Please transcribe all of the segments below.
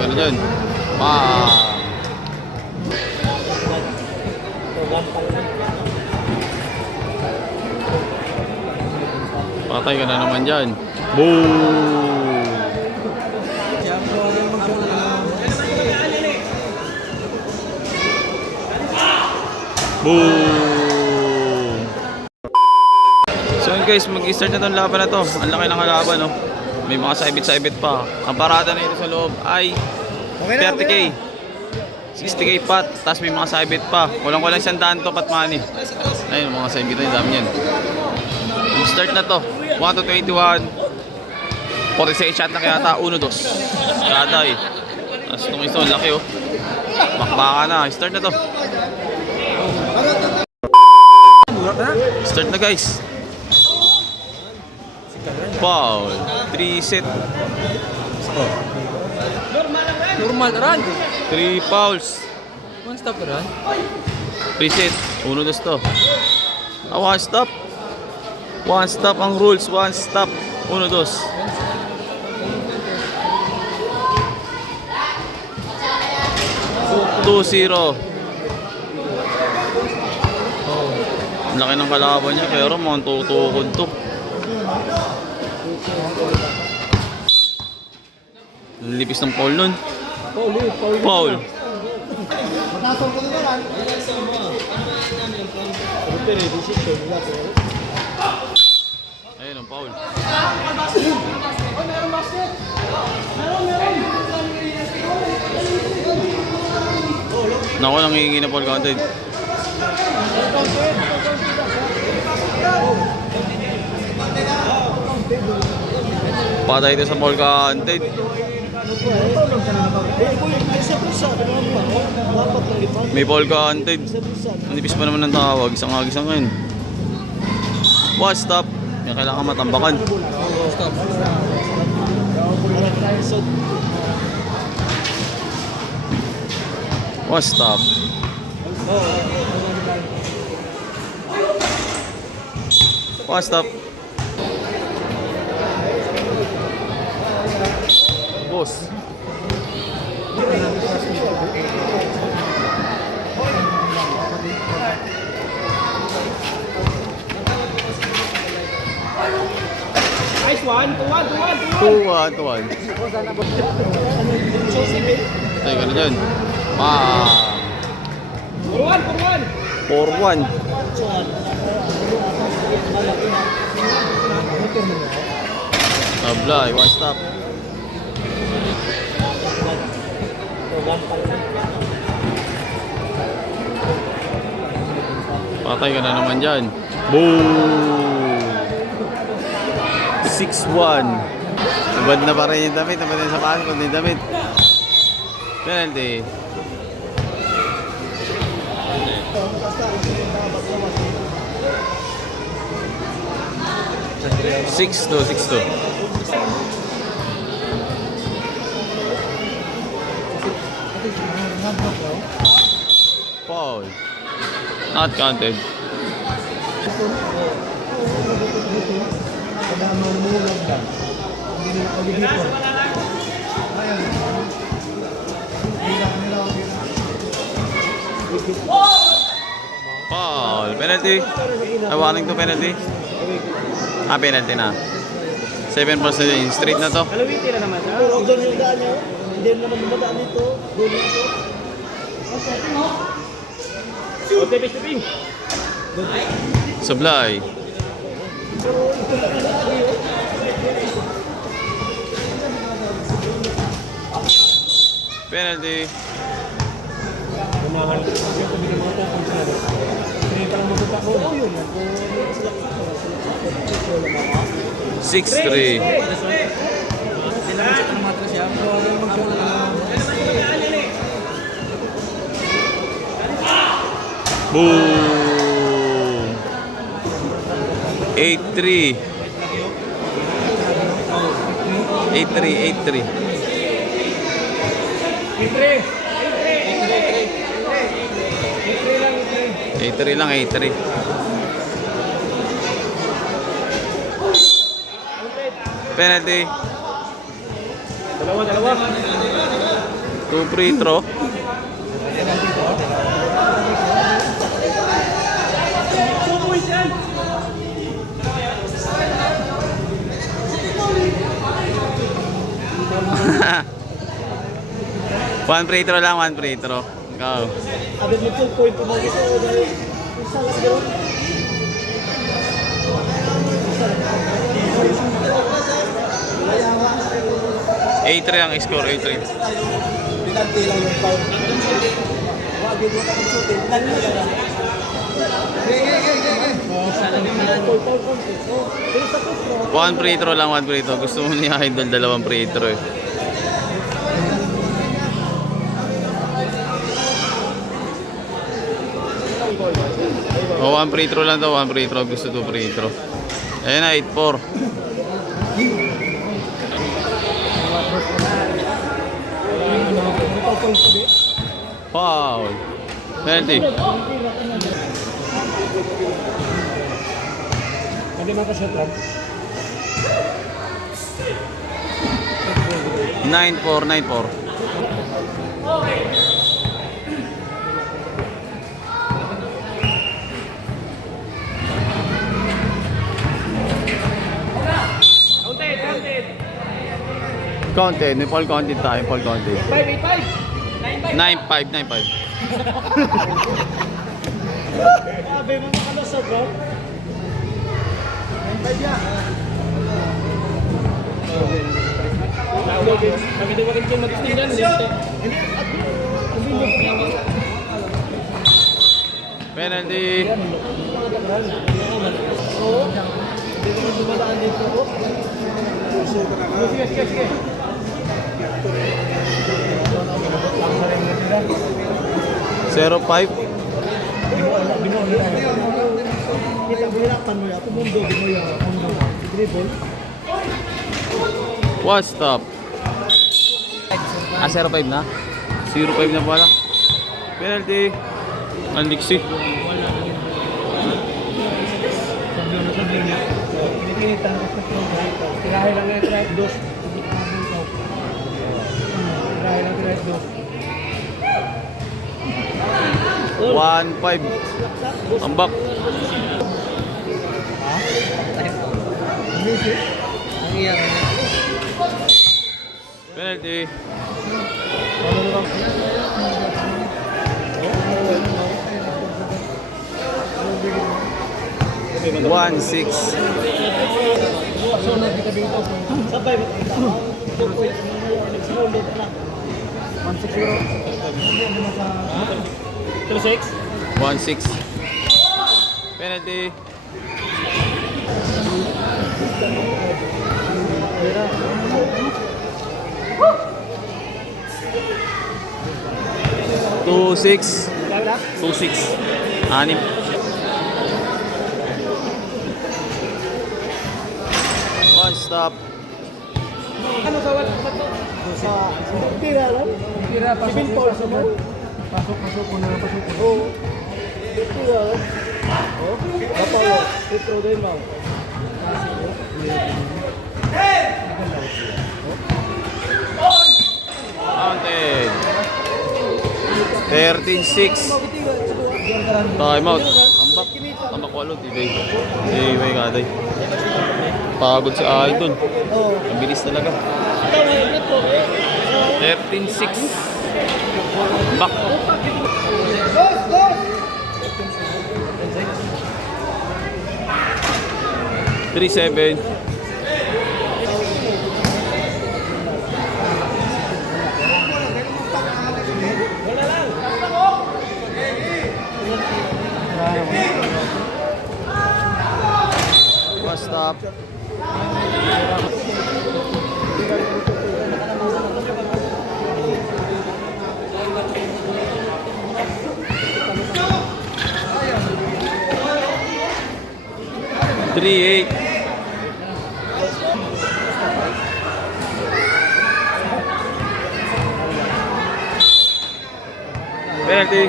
ka na dyan. Wow. Patay ka na naman dyan. Boom! Boom! So yun guys, mag-start na itong laban na to. Ang laki ng kalaban, no? May mga saibit-saibit pa. Ang parada na ito sa loob ay 30k. 60k pat, tapos may mga saibit pa. Walang isang daan to pat money. Ayun, mga saibit na yung dami yan. Start na to. 1 to 21. 46 shot na kaya ata. 1-2. Kada eh. Tapos itong isa, laki oh. Bakbaka na. Start na to. Start na guys. Foul. 3 set. Normal run. 3 fouls. One stop run. 3 set. 1-2 to. One stop. One stop ang rules. One stop. 1-2. 2-0. Ang laki ng kalaban niya pero mga tutukod to. Lipis ng foul nun. Foul. Ayun ang foul. Naku, nangihingi na foul counted. Patay ito sa foul counted. May foul counted. Manipis pa naman ng tawag. Isang ngayon. One stop. Yan kailangan matambakan. One stop. One stop. Boss. Nice one. 2-1. Patay ka na dyan. 4-1. Tablay, one stop. Patay ka na naman dyan. Boom! 6-1. Nabad na pa rin yung damit. Nabad na sa paas, kundi yung damit. Penalty. Six to. Foul. Not counted. Foul. Penalty. Warning to penalty. Penalty na. 7% in straight na to. Kalawiti na naman. Doon yung daan niya. Hindi naman dumadaan dito. Doon dito. Sablay. Penalty. 6-3. Boom. 8-3. 8-3. 8-3 lang, 8-3. Penalty. Dalawa. 2 free throw. One free throw lang, one free throw. Ikaw. Abot mo 2 point po mga ito. Dahil isa lang siguro. A3 ang score, A3. Pinanti lang yung foul. Wag yun yung kapag-shooting. Pinanti lang. One free throw lang, one free throw. Gusto mo niya idol, dalawang free throw eh. One free throw lang daw, one free throw. Gusto 2 free throw. Ayun na, 8-4. Foul. Penalty. Hindi makashot lang. 9-4, 9-4. Counted, may fall counted tayo, fall counted. 9-5, 9-5. Grabe, mga kalusog, bro. 9-5 yan. Kami din wakin kayo mag-steam dyan. Penalty. Oo. Hindi ko dumadaan dito ko. Sige. 0-5. Kita mo nilakpan mo yan. Tumundo mo yan. Dribble. One stop. 0-5 na? 0-5 na pala. Penalty. Anliksi. Tirahe lang yung tirahe dos. Tirahe lang tirahe dos. 1-5. Tambak. Ang iyak. Penalty. 1-6. Sabay ba kita? 2 points. Nagsimulit na. 1-6. 1-6. Penalty. Two six. 2-6. Anim. One stop. Ano sa wala ba to? Sa tira lang. Tira, pasok. 7 points mo. Pasok ko na. Oo. Tira lang. Oh, kapalo. Ito din mo. Counted. 13-6. Time out. Tambak. Tambak walo. Tibay. Tibay ka day. Pagod si Idol. Ang bilis talaga. 13-6. Back. Three seven. One stop. Three eight. Penalty.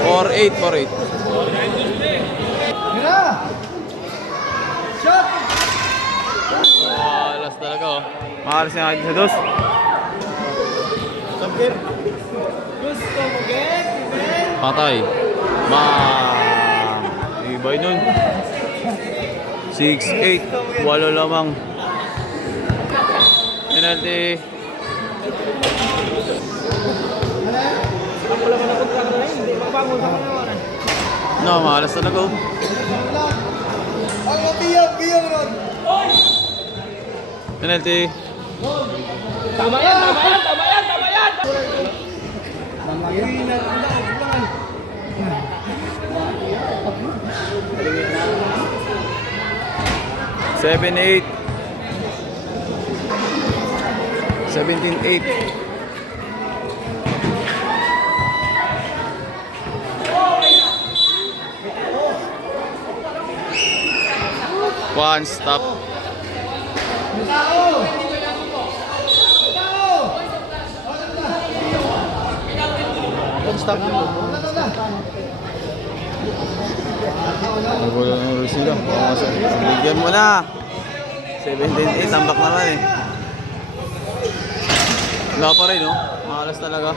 For 8. Malas talaga oh. Malas na natin sa dos. Sabir. Gusto mo get? Patay. Bang! Ibay nun. 6-8. Walo lamang. Penalty. Wala ka na kontrata na yun. Hindi makabangon sa kanawan. No, malas talaga oh. Ang biyang ron. Penalty. Tama yan, tama yan, tama yan, tama yan! Uy, nalandaw. Kulangan. 7-8. 17-8. One stop. Stop. Nagulo ng rules nila. Bigyan mo na. 17-8. Tambak naman eh. Wala pa rin no? Malas talaga.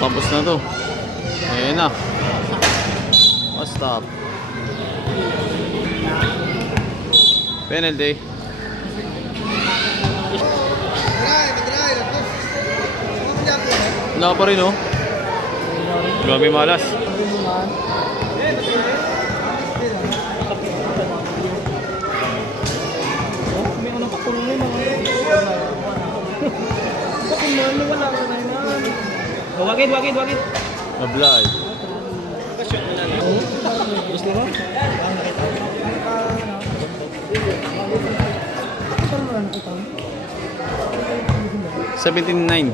Tapos na to. Ayan na. Stop. Penalty. Wala pa rin oh. Grabe malas. May ano pa kulong na mga. Bakit man, wala ka na yun. Wagid. Mablay. Gusto mo? 17-9.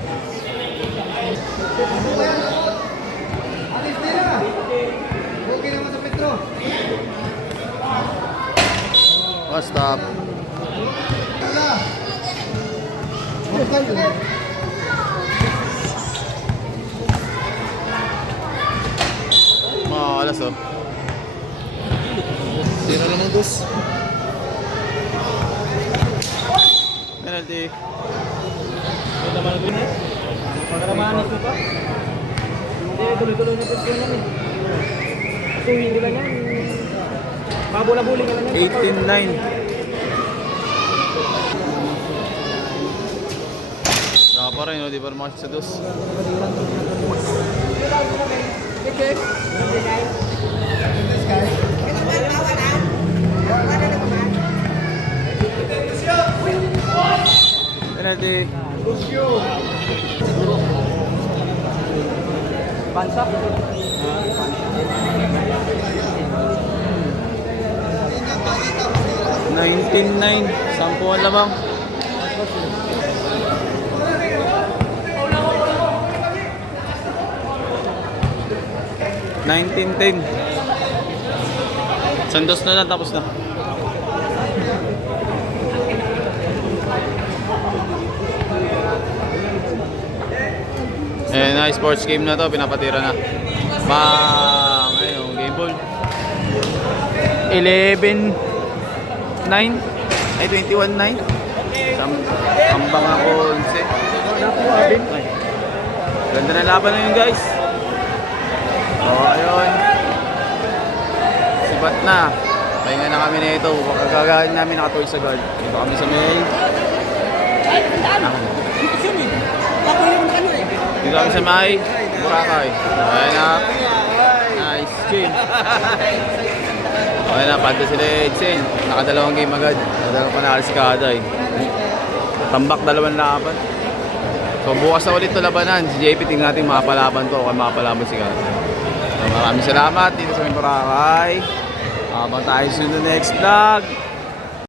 Okay naman sa Petro. Stop. Malas oh. Sino naman dos? Penalty. Ito naman ko na. Pagkaramahan ito pa. Hindi, tuloy-tuloy na ito yan eh. Tuwing ko lang yan. Mabula-buling ka lang yan. 18-9. Saka pa rin, no? Di pa rin makasya sa dos. Penalty. Bansa? 19-9. 10 lamang. $19-10. Sandos na lang, tapos na. Eh, na sports game na to, pinapatira na. Bang! Ayun, game ball. 11-9. Ay, 21-9. Sambang ako 11. Ay. Ganda na laban na yun, guys. So, ayun. Sibat na. Pahinga na kami na ito. Kagagahin namin nakatuloy sa guard. Dito kami sa main. Dito kami sa may Boracay. Ayan na. Nice game. Ayan na, panta sila Edsel. Nakadalawang game agad. Nakadalawang panalis ka ada eh. Tambak dalawang laban. So bukas na ulit ito labanan. Si JP tingnan natin makapalaban to o makapalaban si Kaz. So, maraming salamat dito sa may Boracay. Habang tayo sunod next vlog.